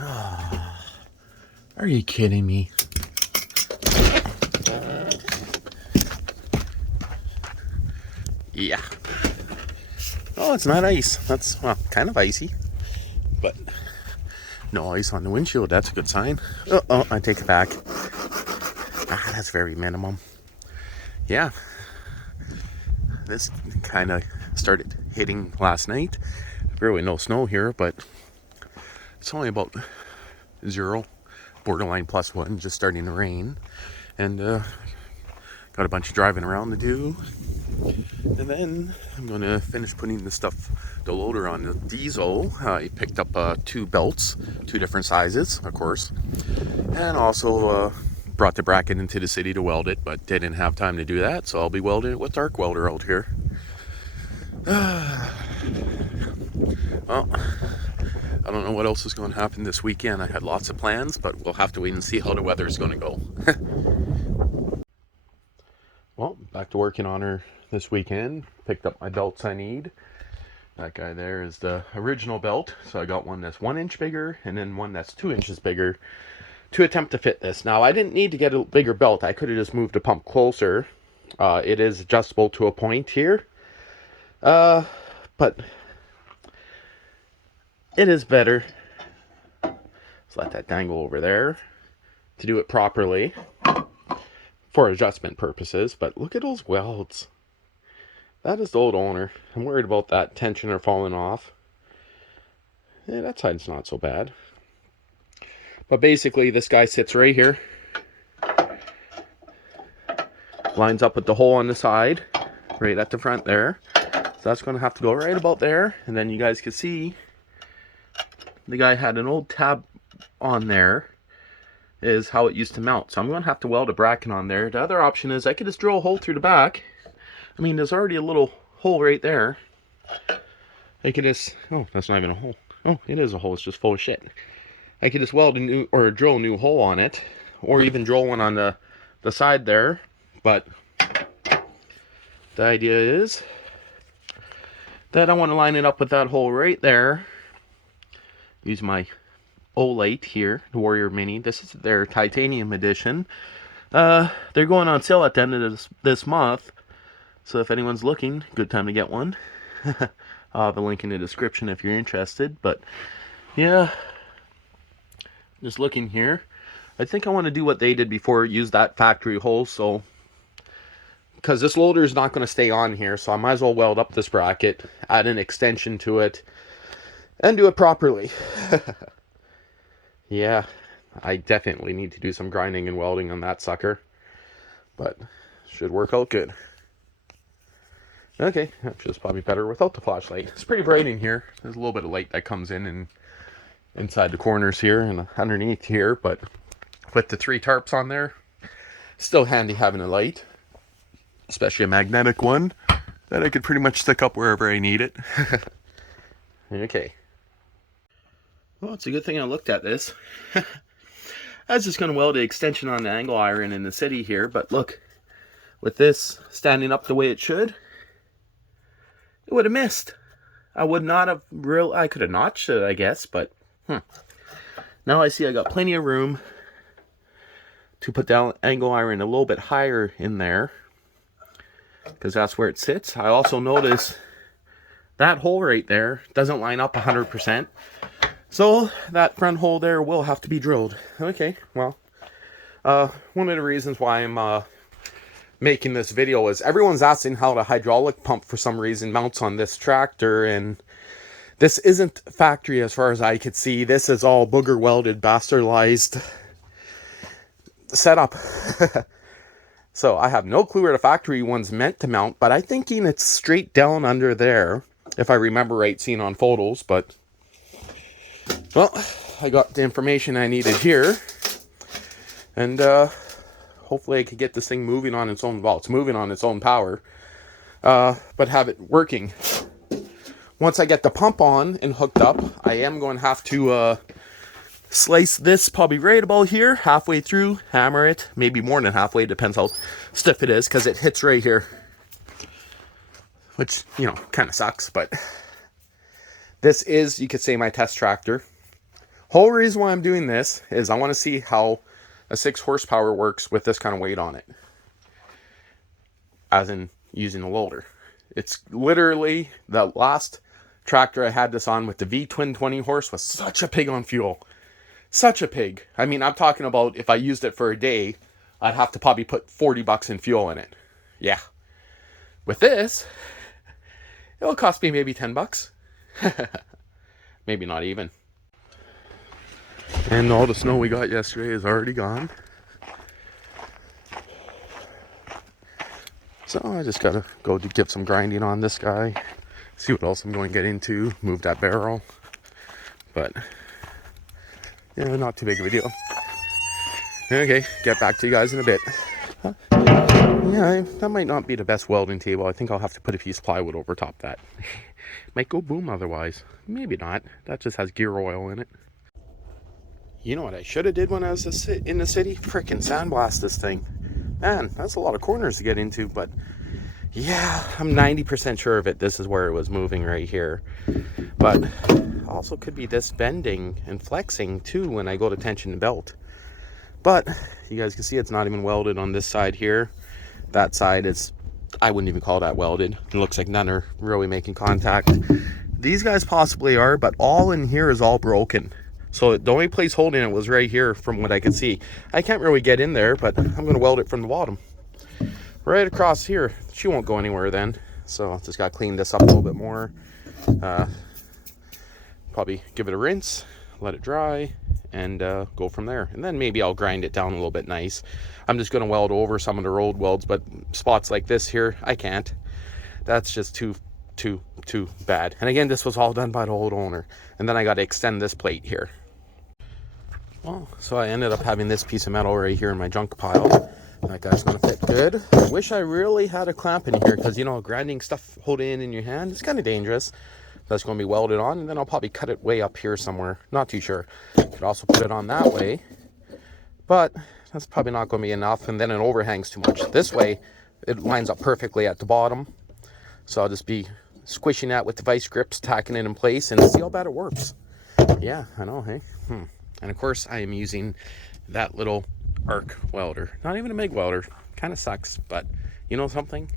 Are you kidding me? Yeah. Oh, it's not ice. That's, well, kind of icy. But no ice on the windshield. That's a good sign. Oh, I take it back. That's very minimum. Yeah. This kind of started hitting last night. Really no snow here, but it's only about 0, borderline +1, just starting to rain. And got a bunch of driving around to do. And then I'm going to finish putting the loader on the diesel. I picked up 2 belts, 2 different sizes, of course. And also brought the bracket into the city to weld it, but didn't have time to do that, so I'll be welding it with arc welder out here. Well, I don't know what else is going to happen this weekend. I had lots of plans, but we'll have to wait and see how the weather is going to go. Well, back to working on her this weekend. Picked up my belts I need. That guy there is the original belt, so I got one that's 1 inch bigger and then one that's 2 inches bigger to attempt to fit this. Now, I didn't need to get a bigger belt. I could have just moved the pump closer. It is adjustable to a point here. But it is better. Let's let that dangle over there to do it properly for adjustment purposes. But look at those welds. That is the old owner. I'm worried about that tensioner falling off. Yeah, that side's not so bad. But basically, this guy sits right here. Lines up with the hole on the side, right at the front there. So that's going to have to go right about there. And then you guys can see the guy had an old tab on there. Is how it used to mount. So I'm going to have to weld a bracket on there. The other option is I could just drill a hole through the back. I mean, there's already a little hole right there. I could just, oh, that's not even a hole. Oh, it is a hole. It's just full of shit. I could just weld a new, or drill a new hole on it, or even drill one on the side there. But the idea is that I want to line it up with that hole right there. Use my Olight here, the Warrior Mini. This is their titanium edition. They're going on sale at the end of this month. So if anyone's looking, good time to get one. I'll have a link in the description if you're interested. But yeah, just looking here. I think I want to do what they did before, use that factory hole. So, because this loader is not going to stay on here, so I might as well weld up this bracket, add an extension to it, and do it properly. Yeah, I definitely need to do some grinding and welding on that sucker. But should work out good. Okay, that's just probably better without the flashlight. It's pretty bright in here. There's a little bit of light that comes in and inside the corners here and underneath here, but with the 3 tarps on there, still handy having a light, especially a magnetic one that I could pretty much stick up wherever I need it. Okay. Well, it's a good thing I looked at this. I was just going to weld an extension on the angle iron in the city here, but look, with this standing up the way it should, it would have missed. I would not have I could have notched it, I guess, but now I see I got plenty of room to put down angle iron a little bit higher in there, because that's where it sits. I also notice that hole right there doesn't line up 100%. So that front hole there will have to be drilled. Okay, well, one of the reasons why I'm making this video is everyone's asking how the hydraulic pump for some reason mounts on this tractor, and this isn't factory as far as I could see. This is all booger welded, bastardized setup. So I have no clue where the factory one's meant to mount, but I'm thinking it's straight down under there, if I remember right, seen on photos. But well, I got the information I needed here, and hopefully I could get this thing moving on its own. Well, it's moving on its own power, but have it working. Once I get the pump on and hooked up, I am going to have to slice this probably right about here, halfway through, hammer it, maybe more than halfway, depends how stiff it is, because it hits right here, which, you know, kind of sucks. But this is, you could say, my test tractor. Whole reason why I'm doing this is I want to see how a 6 horsepower works with this kind of weight on it, as in using a loader. It's literally the last tractor I had this on with the V twin 20 horse was such a pig on fuel. Such a pig. I mean, I'm talking about if I used it for a day, I'd have to probably put 40 bucks in fuel in it. Yeah. With this, it'll cost me maybe 10 bucks. Maybe not even. And all the snow we got yesterday is already gone. So I just gotta go to give some grinding on this guy. See what else I'm going to get into. Move that barrel. But, yeah, not too big of a deal. Okay, get back to you guys in a bit. Yeah, that might not be the best welding table. I think I'll have to put a piece of plywood over top that. Might go boom otherwise. Maybe not. That just has gear oil in it. You know what I should have did when I was in the city? Frickin' sandblast this thing. Man, that's a lot of corners to get into, but yeah, I'm 90% sure of it. This is where it was moving right here. But also could be this bending and flexing too when I go to tension the belt. But you guys can see it's not even welded on this side here. That side is, I wouldn't even call that welded. It looks like none are really making contact. These guys possibly are, but all in here is all broken. So the only place holding it was right here from what I could see. I can't really get in there, but I'm going to weld it from the bottom. Right across here. She won't go anywhere then. So just got to clean this up a little bit more. Probably give it a rinse, let it dry, and go from there. And then maybe I'll grind it down a little bit nice. I'm just going to weld over some of the road welds, but spots like this here, I can't. That's just too bad. And again, this was all done by the old owner. And then I got to extend this plate here. Well, so I ended up having this piece of metal right here in my junk pile. That guy's going to fit good. I wish I really had a clamp in here because, you know, grinding stuff holding in your hand is kind of dangerous. That's going to be welded on, and then I'll probably cut it way up here somewhere. Not too sure. Could also put it on that way, but that's probably not going to be enough, and then it overhangs too much. This way, it lines up perfectly at the bottom. So I'll just be squishing that with the vice grips, tacking it in place, and see how bad it works. Yeah, I know, hey? And of course, I am using that little arc welder. Not even a MIG welder. Kind of sucks, but you know something?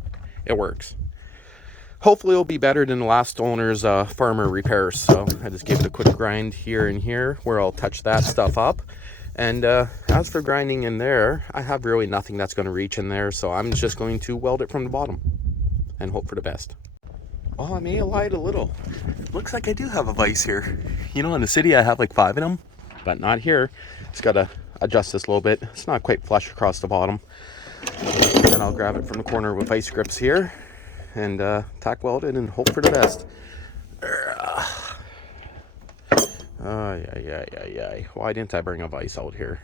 It works. Hopefully it'll be better than the last owner's farmer repairs. So I just gave it a quick grind here and here where I'll touch that stuff up. And as for grinding in there, I have really nothing that's going to reach in there. So I'm just going to weld it from the bottom and hope for the best. Well, I may have lied a little. Looks like I do have a vise here. You know, in the city I have like 5 of them, but not here. Just got to adjust this a little bit. It's not quite flush across the bottom. And I'll grab it from the corner with vice grips here and tack weld it and hope for the best. Yeah. Why didn't I bring a vise out here?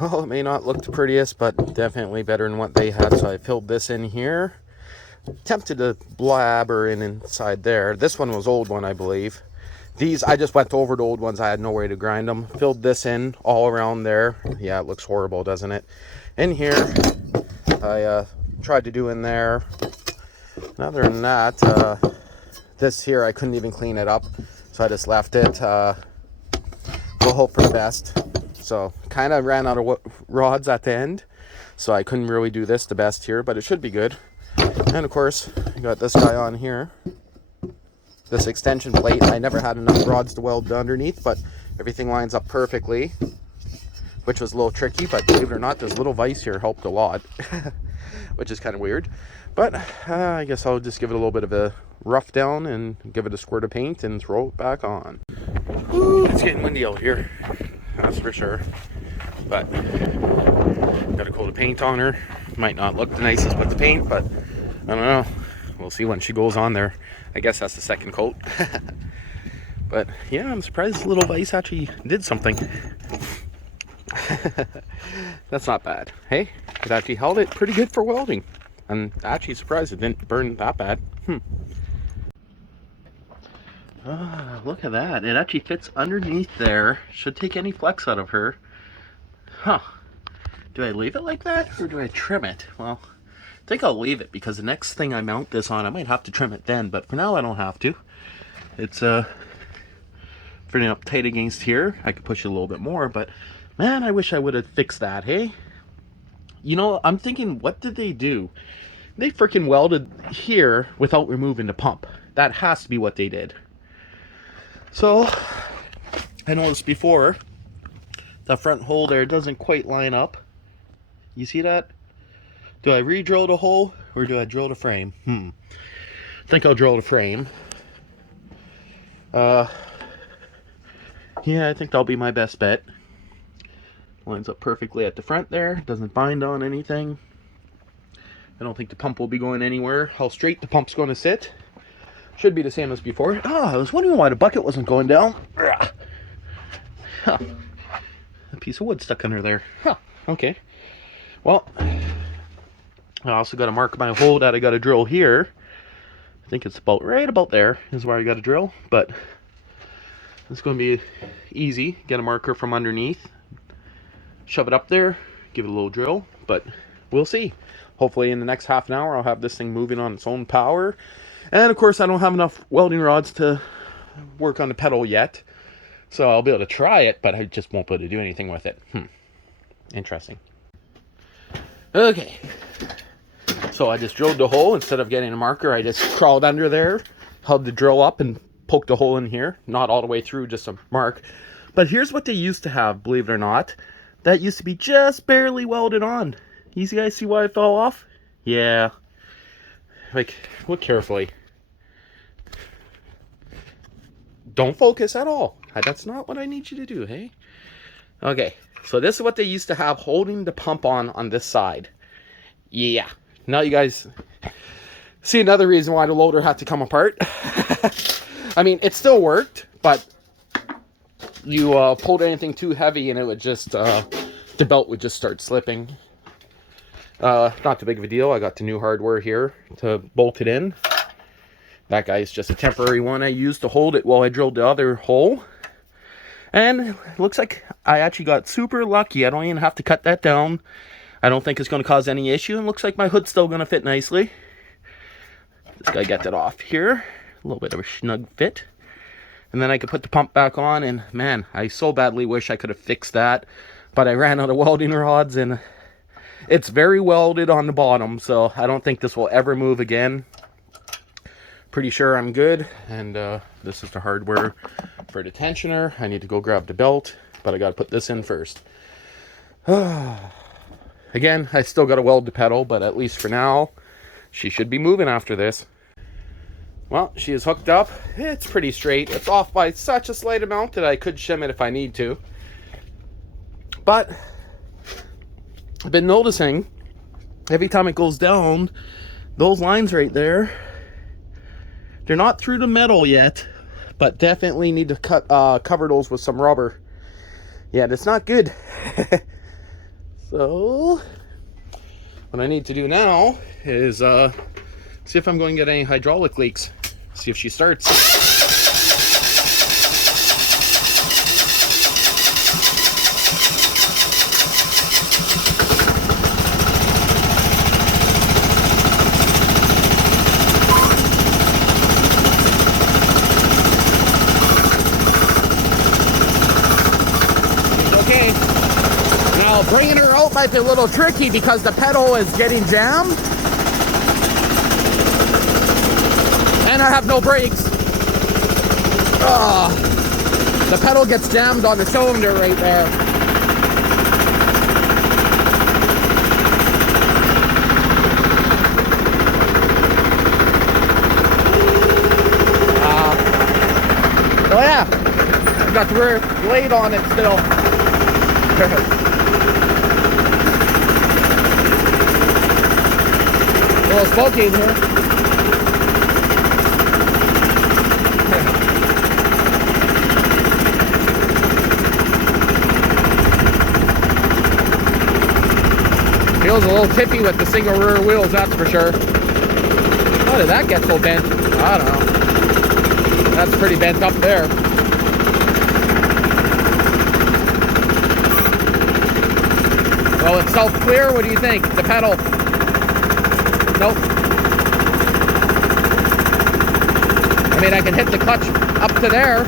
Well, it may not look the prettiest, but definitely better than what they had. So I filled this in here. Tempted to blabber inside there. This one was old one, I believe. These, I just went over the old ones. I had no way to grind them. Filled this in all around there. Yeah, it looks horrible, doesn't it? In here, I tried to do in there. And other than that, this here, I couldn't even clean it up. So I just left it. We'll hope for the best. So kind of ran out of rods at the end. So I couldn't really do this the best here, but it should be good. And of course, you got this guy on here. This extension plate, I never had enough rods to weld underneath, but everything lines up perfectly, which was a little tricky, but believe it or not, this little vise here helped a lot, which is kind of weird. But I guess I'll just give it a little bit of a rough down and give it a squirt of paint and throw it back on. Ooh, it's getting windy out here, that's for sure. But got a coat of paint on her. Might not look the nicest with the paint, but I don't know. We'll see when she goes on there. I guess that's the second coat. But yeah, I'm surprised this little vise actually did something. That's not bad. Hey, it actually held it pretty good for welding. I'm actually surprised it didn't burn that bad. Look at that. It actually fits underneath there. Should take any flex out of her. Huh. Do I leave it like that or do I trim it? Well, I think I'll leave it because the next thing I mount this on, I might have to trim it then, but for now I don't have to. It's fitting up tight against here. I could push it a little bit more, but man, I wish I would have fixed that, hey? You know, I'm thinking, what did they do? They freaking welded here without removing the pump. That has to be what they did. So, I noticed before, the front hole there doesn't quite line up. You see that? Do I re-drill the hole or do I drill the frame? I think I'll drill the frame. Yeah, I think that'll be my best bet. Lines up perfectly at the front there. Doesn't bind on anything. I don't think the pump will be going anywhere. How straight the pump's going to sit. Should be the same as before. I was wondering why the bucket wasn't going down. Huh. A piece of wood stuck under there. Okay. Well, I also got to mark my hole that I got to drill here. I think it's right about there is where I got to drill. But it's going to be easy. Get a marker from underneath. Shove it up there. Give it a little drill. But we'll see. Hopefully in the next half an hour I'll have this thing moving on its own power. And of course I don't have enough welding rods to work on the pedal yet. So I'll be able to try it, but I just won't be able to do anything with it. Interesting. Okay. So I just drilled the hole. Instead of getting a marker, I just crawled under there, held the drill up and poked a hole in here. Not all the way through, just a mark. But here's what they used to have, believe it or not. That used to be just barely welded on. You guys see why it fell off? Yeah. Like, look carefully. Don't focus at all. That's not what I need you to do, hey? Okay, so this is what they used to have holding the pump on this side. Yeah. Now you guys see another reason why the loader had to come apart. I mean, it still worked, but you pulled anything too heavy and it would just, the belt would just start slipping. Not too big of a deal. I got the new hardware here to bolt it in. That guy's just a temporary one I used to hold it while I drilled the other hole. And it looks like I actually got super lucky. I don't even have to cut that down. I don't think it's going to cause any issue. And looks like my hood's still going to fit nicely. This guy got that off here. A little bit of a snug fit. And then I could put the pump back on. And man, I so badly wish I could have fixed that. But I ran out of welding rods and it's very welded on the bottom, so I don't think this will ever move again. Pretty sure I'm good. And this is the hardware for the tensioner. I need to go grab the belt, but I got to put this in first. Again, I still got to weld the pedal, but at least for now, she should be moving after this. Well, she is hooked up. It's pretty straight. It's off by such a slight amount that I could shim it if I need to. But I've been noticing every time it goes down, those lines right there, they're not through the metal yet, but definitely need to cover those with some rubber. Yeah, that's not good. So what I need to do now is see if I'm going to get any hydraulic leaks. See if she starts. Bringing her out might be a little tricky because the pedal is getting jammed. And I have no brakes. The pedal gets jammed on the cylinder right there. Oh yeah, I've got the rear blade on it still. A little smoky in here. Feels a little tippy with the single rear wheels, that's for sure. How did that get so bent? I don't know. That's pretty bent up there. Well, it's self-clear. What do you think? The pedal? Nope. I mean, I can hit the clutch up to there.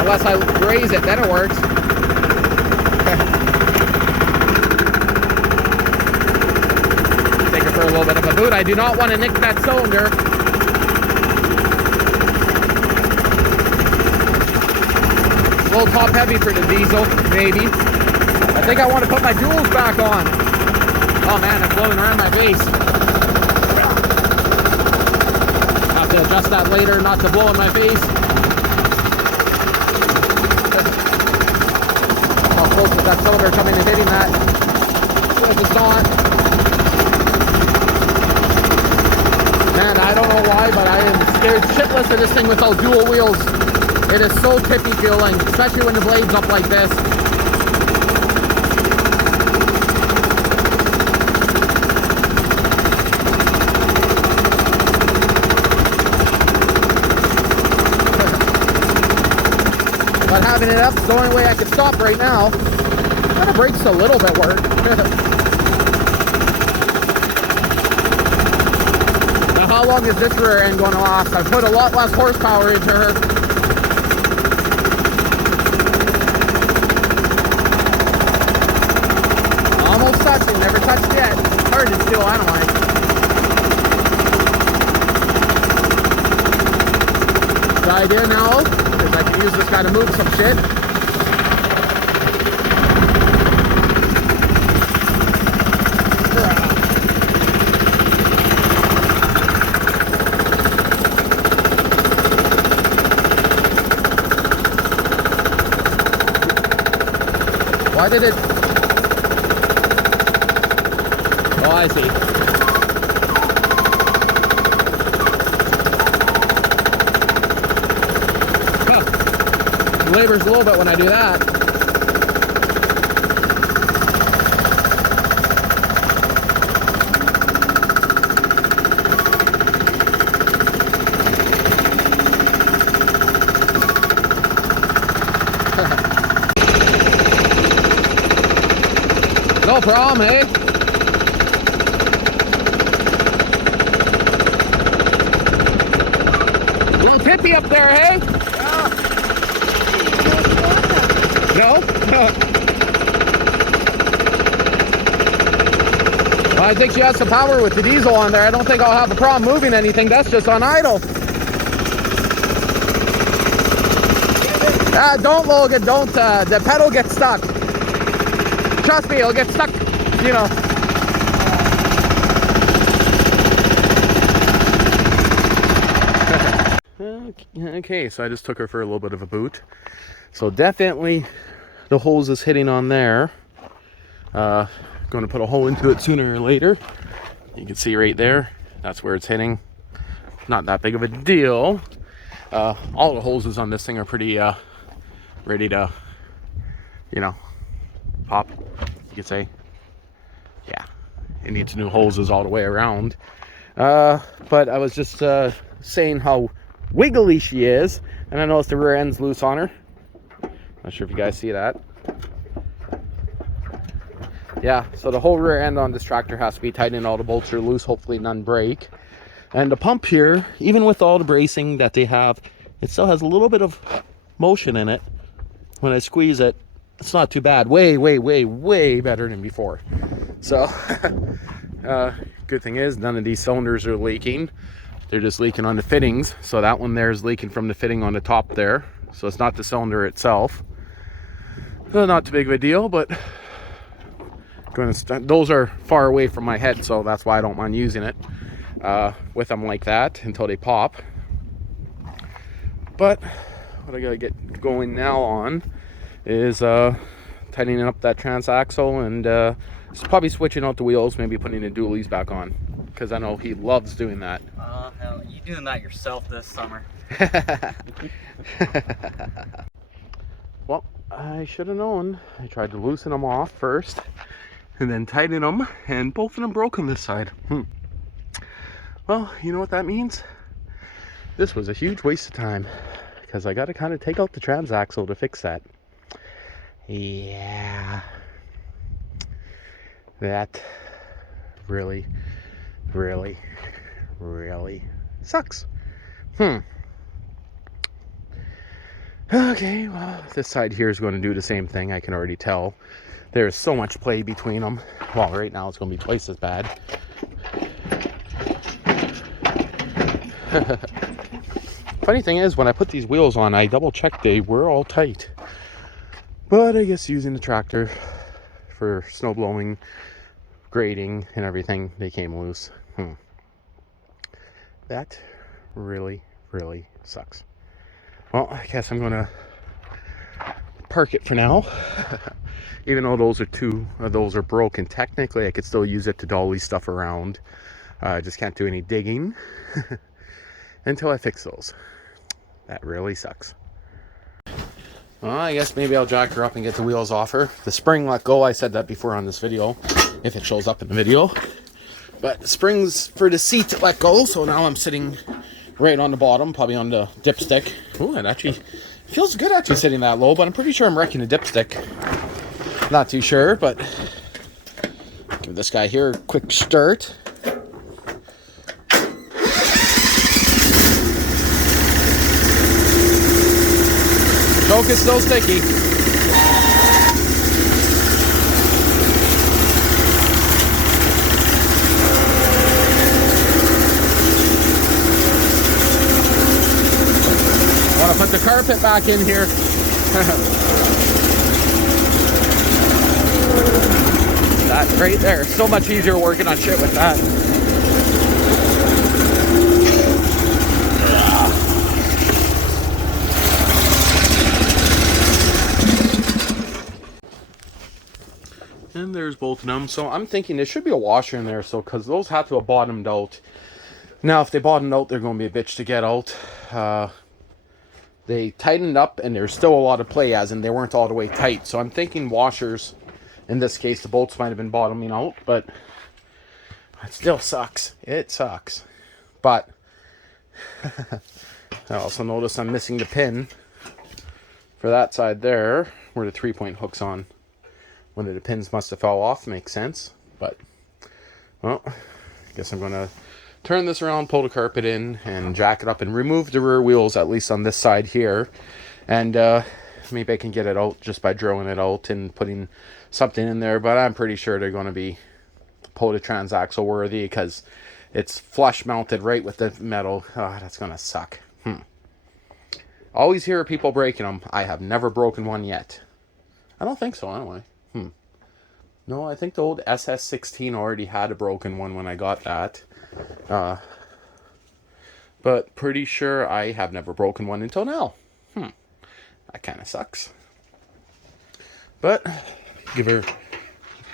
I'll unless I raise it, then it works. Take it for a little bit of a boot. I do not want to nick that cylinder. A little top heavy for the diesel, maybe. I think I want to put my duals back on. Oh man, it's blowing around my face. Have to adjust that later, not to blow in my face. How close is that cylinder coming and hitting that? If it's not. Man, I don't know why, but I am scared shitless of this thing without dual wheels. It is so tippy feeling, especially when the blade's up like this. But having it up is the only way I can stop right now. Kind of brakes a little bit work. Now how long is this rear end going to last? I've put a lot less horsepower into her. Almost touching, never touched yet. Hard to still analyze. The idea now is I can use this guy to move some shit. Why did it? Oh, I see. Huh. Labors a little bit when I do that. No problem, eh? A little tippy up there, hey? No? No. Well, I think she has some power with the diesel on there. I don't think I'll have a problem moving anything. That's just on idle. Don't, Logan, don't. The pedal gets stuck. Trust me, it'll get stuck, you know. Okay, so I just took her for a little bit of a boot. So definitely the hose is hitting on there. Going to put a hole into it sooner or later. You can see right there, that's where it's hitting. Not that big of a deal. All the hoses on this thing are pretty ready to, you know, pop, you could say. Yeah, it needs new hoses all the way around. But I was just saying how wiggly she is, and I noticed the rear end's loose on her. Not sure if you guys see that. Yeah, so the whole rear end on this tractor has to be tightened. All the bolts are loose, hopefully none break. And the pump here, even with all the bracing that they have, it still has a little bit of motion in it. When I squeeze it, it's not too bad. Way, way, way, way better than before. So, good thing is none of these cylinders are leaking. They're just leaking on the fittings. So that one there is leaking from the fitting on the top there. So it's not the cylinder itself. So not too big of a deal, but those are far away from my head, so that's why I don't mind using it with them like that until they pop. But what I gotta get going now on is tightening up that transaxle and probably switching out the wheels, maybe putting the dualies back on, because I know he loves doing that. Hell, you doing that yourself this summer. Well, I should have known. I tried to loosen them off first and then tighten them, and both of them broke on this side. Well, you know what that means? This was a huge waste of time, because I got to kind of take out the transaxle to fix that. Yeah, that really, really, really sucks. Okay, well, this side here is going to do the same thing. I can already tell. There's so much play between them. Well, right now it's going to be twice as bad. Funny thing is, when I put these wheels on, I double checked they were all tight. But I guess using the tractor for snow blowing, grading, and everything, they came loose. That really, really sucks. Well, I guess I'm going to park it for now. Even though those are broken, technically I could still use it to dolly stuff around. I just can't do any digging until I fix those. That really sucks. Well, I guess maybe I'll jack her up and get the wheels off her. The spring let go. I said that before on this video, if it shows up in the video. But the springs for the seat let go, so now I'm sitting right on the bottom, probably on the dipstick. Ooh, it actually feels good actually sitting that low, but I'm pretty sure I'm wrecking the dipstick. Not too sure, but give this guy here a quick start. Choke is still sticky. Want to put the carpet back in here. That right there. So much easier working on shit with that. And there's both of them. So I'm thinking there should be a washer in there, so because those have to have bottomed out. Now if they bottomed out, they're going to be a bitch to get out. They tightened up and there's still a lot of play, as in they weren't all the way tight. So I'm thinking washers. In this case, the bolts might have been bottoming out, but it still sucks. It sucks. But I also notice I'm missing the pin for that side there, where the 3-point hook's on. One of the pins must have fell off, makes sense. But, well, I guess I'm going to turn this around, pull the carpet in, and jack it up and remove the rear wheels, at least on this side here. And maybe I can get it out just by drilling it out and putting something in there. But I'm pretty sure they're going to be POTA Transaxle worthy, because it's flush mounted right with the metal. Oh, that's going to suck. Always hear people breaking them. I have never broken one yet. I don't think so, anyway. No, I think the old SS16 already had a broken one when I got that. But pretty sure I have never broken one until now. That kind of sucks. But give her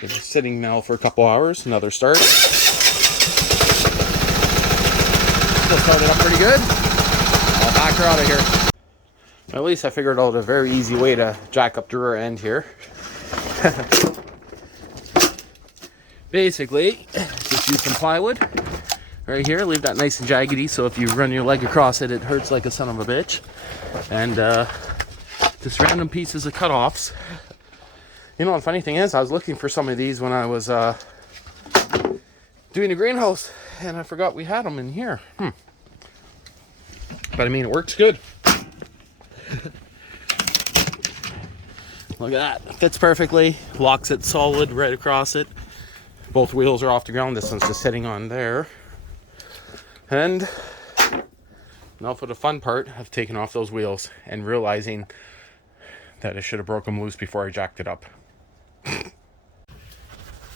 sitting now for a couple hours. Another start. Still started up pretty good. I'll back her out of here. At least I figured out a very easy way to jack up the rear end here. Basically, just use some plywood right here. Leave that nice and jaggedy, so if you run your leg across it, it hurts like a son of a bitch. And just random pieces of cutoffs. You know, the funny thing is, I was looking for some of these when I was doing the greenhouse, and I forgot we had them in here. But I mean, it works good. Look at that. It fits perfectly. Locks it solid right across it. Both wheels are off the ground. This one's just sitting on there. And now for the fun part of taking off those wheels and realizing that I should have broke them loose before I jacked it up.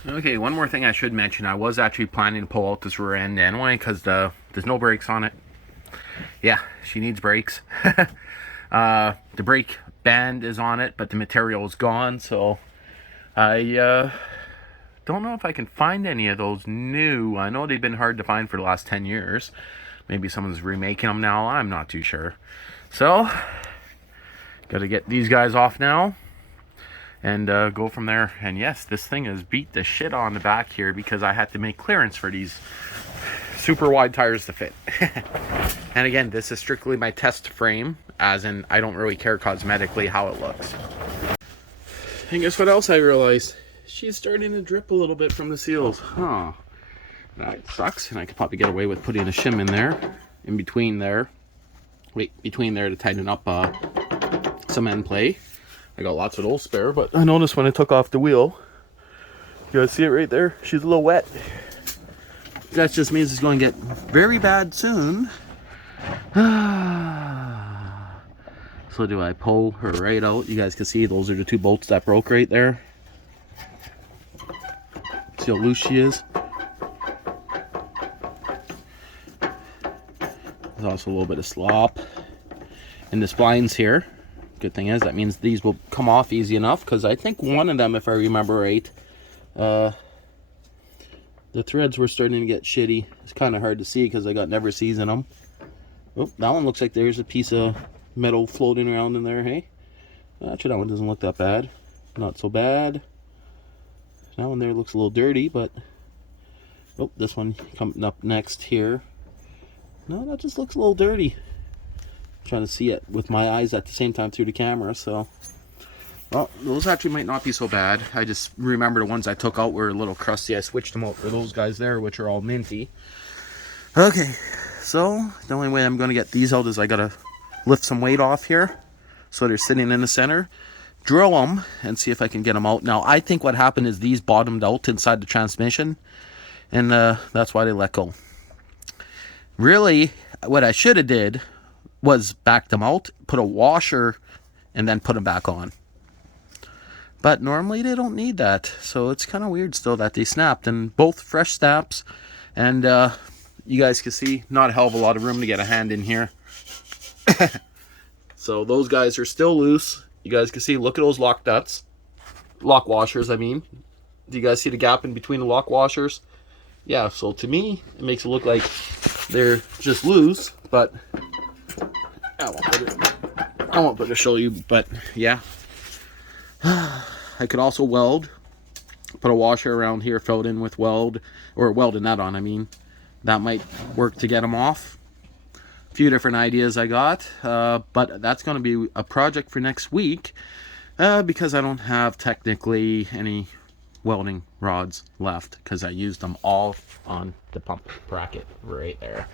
Okay, one more thing I should mention. I was actually planning to pull out this rear end anyway, because there's no brakes on it. Yeah, she needs brakes. The brake band is on it, but the material is gone, so I don't know if I can find any of those new. I know they've been hard to find for the last 10 years. Maybe someone's remaking them now. I'm not too sure. So, gotta get these guys off now and go from there. And yes, this thing has beat the shit on the back here because I had to make clearance for these super wide tires to fit. And again, this is strictly my test frame, as in I don't really care cosmetically how it looks. And guess what else I realized? She's starting to drip a little bit from the seals. That sucks, and I could probably get away with putting a shim in there, in between there. Wait, between there to tighten up some end play. I got lots of those spare, but I noticed when I took off the wheel, you guys see it right there? She's a little wet. That just means it's going to get very bad soon. So do I pull her right out? You guys can see those are the 2 bolts that broke right there. See how loose she is? There's also a little bit of slop in the splines here. Good thing is that means these will come off easy enough, because I think one of them, if I remember right, the threads were starting to get shitty. It's kind of hard to see because I got never sees in them. Oh, that one looks like there's a piece of metal floating around in there, hey? Actually, that one doesn't look that bad. Not so bad. That one there looks a little dirty, but... Oh, this one coming up next here. No, that just looks a little dirty. I'm trying to see it with my eyes at the same time through the camera, so... Well, those actually might not be so bad. I just remember the ones I took out were a little crusty. I switched them out for those guys there, which are all minty. Okay, so the only way I'm going to get these out is I got to lift some weight off here. So they're sitting in the center. Drill them and see if I can get them out. Now, I think what happened is these bottomed out inside the transmission. And that's why they let go. Really, what I should have did was back them out, put a washer, and then put them back on. But normally they don't need that. So it's kind of weird still that they snapped. And both fresh snaps. And you guys can see not a hell of a lot of room to get a hand in here. So those guys are still loose. You guys can see, look at those lock nuts. Lock washers, I mean. Do you guys see the gap in between the lock washers? Yeah, so to me, it makes it look like they're just loose. But I won't put it to show you, but yeah. I could also weld. Put a washer around here, fill it in with weld. Or weld a nut on, I mean. That might work to get them off. A few different ideas I got. But that's going to be a project for next week. Because I don't have technically any welding rods left. Because I used them all on the pump bracket right there.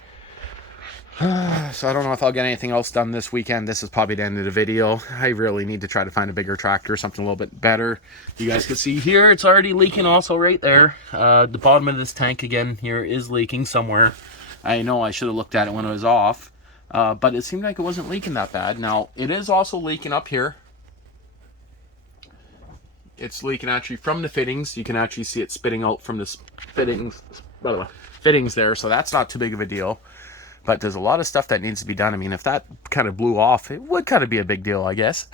So I don't know if I'll get anything else done this weekend. This is probably the end of the video. I really need to try to find a bigger tractor, something a little bit better. You guys can see here, it's already leaking also right there. The bottom of this tank again here is leaking somewhere. I know I should have looked at it when it was off. But it seemed like it wasn't leaking that bad. Now, it is also leaking up here. It's leaking actually from the fittings. You can actually see it spitting out from the fittings there. So that's not too big of a deal. But there's a lot of stuff that needs to be done. I mean, if that kind of blew off, it would kind of be a big deal, I guess.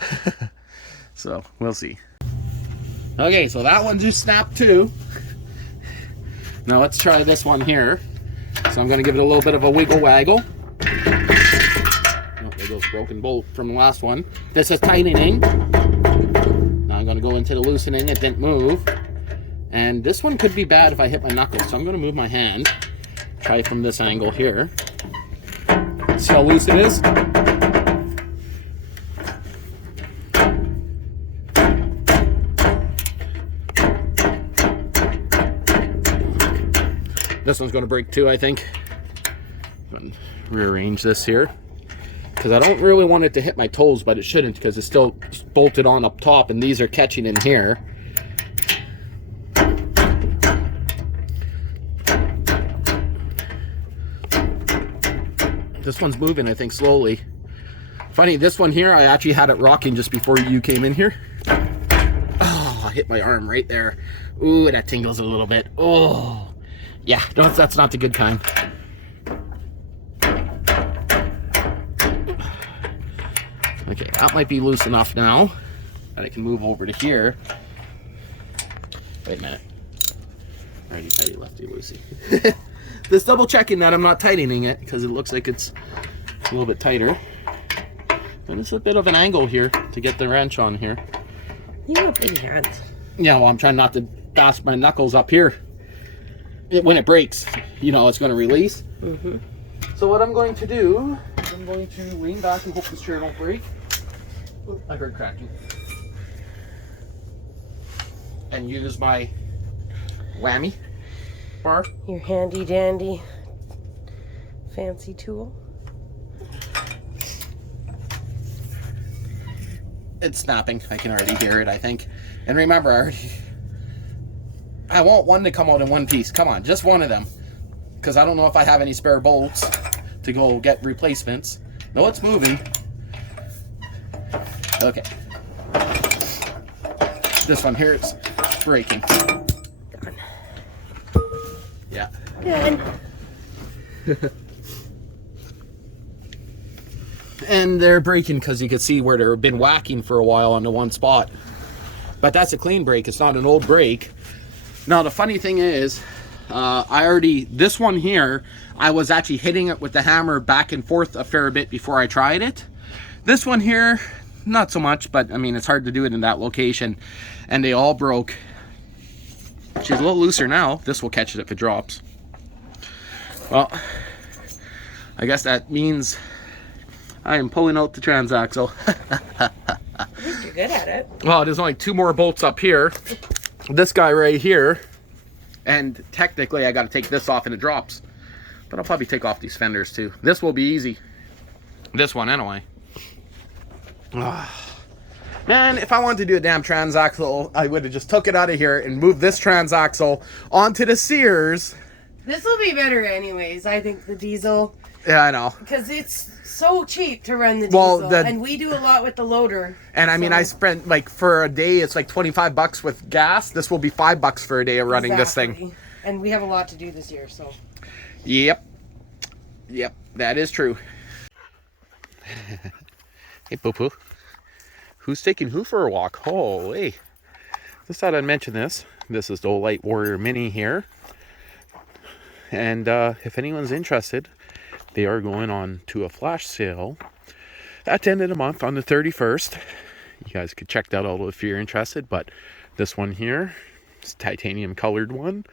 So, we'll see. Okay, so that one just snapped too. Now let's try this one here. So I'm going to give it a little bit of a wiggle waggle. Oh, there goes broken bolt from the last one. This is tightening. Now I'm going to go into the loosening. It didn't move. And this one could be bad if I hit my knuckles. So I'm going to move my hand. Try from this angle here. See how loose it is? This one's going to break too, I think. I'm going to rearrange this here. Because I don't really want it to hit my toes, but it shouldn't because it's still bolted on up top and these are catching in here. This one's moving, I think, slowly. Funny, this one here, I actually had it rocking just before you came in here. Oh, I hit my arm right there. Ooh, that tingles a little bit. Oh, yeah, no, that's not the good kind. Okay, that might be loose enough now that I can move over to here. Wait a minute. Righty, tighty, lefty, loosey. Just double checking that I'm not tightening it because it looks like it's a little bit tighter. And it's a bit of an angle here to get the wrench on here. You have big hands. Yeah, well, I'm trying not to bash my knuckles up here. When it breaks, you know, it's going to release. Mm-hmm. So what I'm going to do is I'm going to lean back and hope this chair don't break. Oop, I heard cracking. And use my whammy bar. Your handy dandy fancy tool. it's snapping. I can already hear it, I think. And remember, I want one to come out in one piece. Come on, just one of them. Because I don't know if I have any spare bolts to go get replacements. No, it's moving. Okay. This one here is breaking. Yeah. Good. And they're breaking because you can see where they've been whacking for a while on the one spot. But that's a clean break. It's not an old break. Now, the funny thing is, this one here, I was actually hitting it with the hammer back and forth a fair bit before I tried it. This one here, not so much, but I mean, it's hard to do it in that location. And they all broke. She's a little looser now. This will catch it if it drops. Well, I guess that means I am pulling out the transaxle. At least you're good at it. Well, there's only 2 more bolts up here. This guy right here. And technically, I got to take this off and it drops. But I'll probably take off these fenders too. This will be easy. This one anyway. Man, if I wanted to do a damn transaxle, I would have just took it out of here and moved this transaxle onto the Sears. This will be better anyways, I think, the diesel. Yeah, I know. Because it's so cheap to run the diesel. And we do a lot with the loader. And I mean, I spent, like, for a day, it's like 25 bucks with gas. This will be $5 for a day of running this thing. And we have a lot to do this year, so. Yep. Yep, that is true. Hey, poo-poo. Who's taking who for a walk? Holy. Just thought I'd mention this. This is the Olight Warrior Mini here. And if anyone's interested, they are going on to a flash sale at the end of the month on the 31st. You guys could check that out if you're interested. But this one here is a titanium colored one.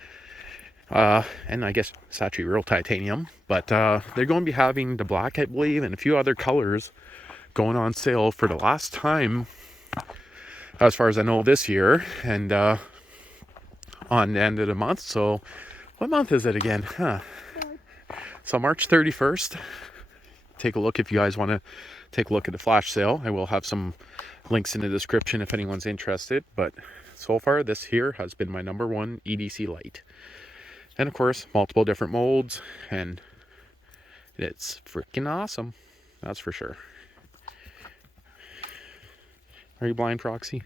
And I guess it's actually real titanium. But they're going to be having the black, I believe, and a few other colors going on sale for the last time, as far as I know, this year. And on the end of the month. So what month is it again? So March 31st. Take a look if you guys want to take a look at the flash sale. I will have some links in the description if anyone's interested. But so far, this here has been my #1 EDC light. And of course, multiple different molds. And it's freaking awesome. That's for sure. Are you blind, Proxy?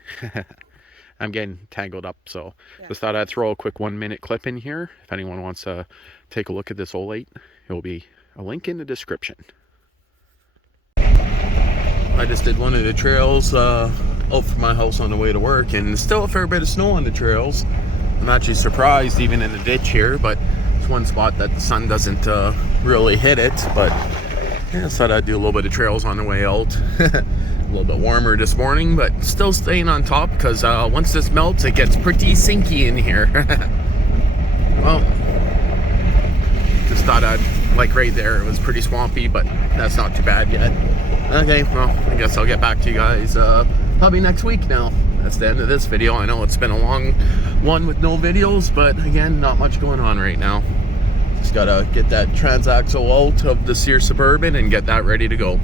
I'm getting tangled up, so just thought I'd throw a quick 1-minute clip in here. If anyone wants to take a look at this Olight, it will be a link in the description. I just did one of the trails out from my house on the way to work, and there's still a fair bit of snow on the trails. I'm actually surprised, even in the ditch here, but it's one spot that the sun doesn't really hit it. But yeah, I thought I'd do a little bit of trails on the way out. A little bit warmer this morning, but still staying on top because once this melts, it gets pretty sinky in here. Well, just thought I'd, like right there, it was pretty swampy, but that's not too bad yet. Okay, well, I guess I'll get back to you guys probably next week now. That's the end of this video. I know it's been a long one with no videos, but again, not much going on right now. Just gotta get that transaxle out of the Sears Suburban and get that ready to go.